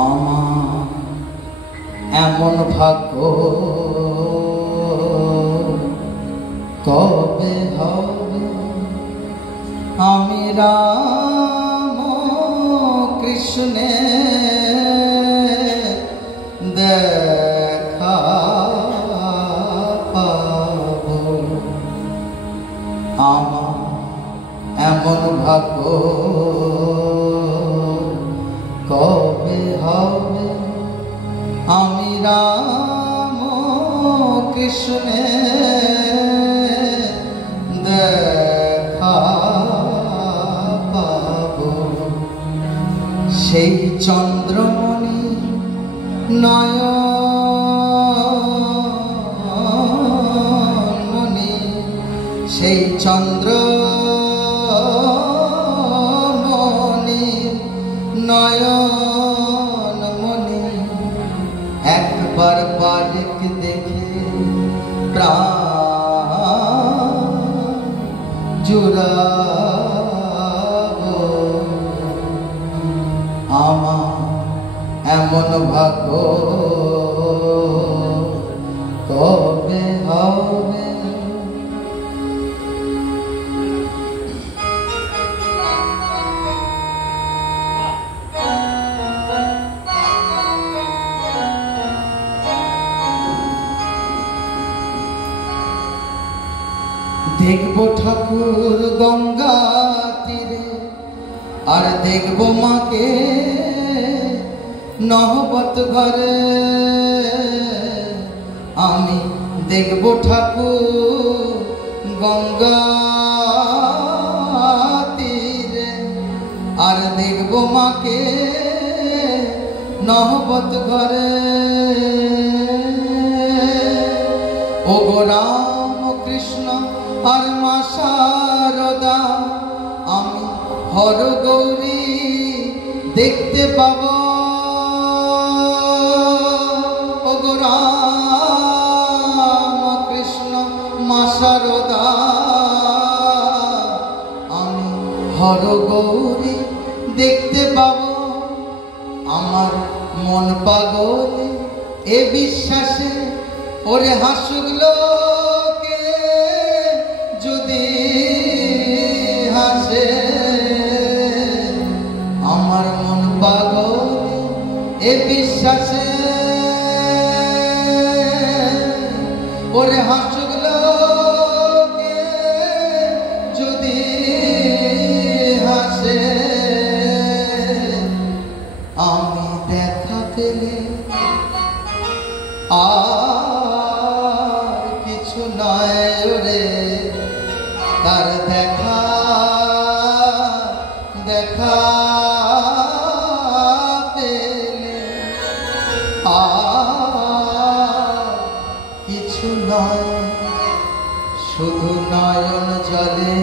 আমার এমন ভাগ্য কবে হবে আমি রাম কৃষ্ণের দেখা পাবো। আমার এমন ভাগ্য কবে হবে আমি রাম কৃষ্ণের দেখা পাবো। সেই চন্দ্রমণি নয়নমণি, সেই চন্দ্রমণি নয়নমণি একবার বারেক দেখে প্রাণ জুড়াবো। আমার এমন ভাগ্য কবে হবে। দেখবো ঠাকুর গঙ্গা তীরে, আর দেখবো মাকে নহবত ঘরে। আমি দেখবো ঠাকুর গঙ্গা তীরে, আর দেখবো মাকে নহবত ঘরে। ও গো রাম কৃষ্ণ আর মা শারদা, আমি হর গৌরী দেখতে পাবো। ও গো রাম কৃষ্ণ মা শারদা, আমি হর গৌরী দেখতে পাবো। আমার মন পাগল এ বিশ্বাসে, ওরে হাসুক লোকে যদি হাসে। আমার মন পাগল এ বিশ্বাসে, ওরে হাসুক লোকে যদি হাসে। আমি দেখা পেলে আর কিছু নয় রে, তার দেখা দেখা পেলে আর কিছু নয়, শুধু নয়ন জলে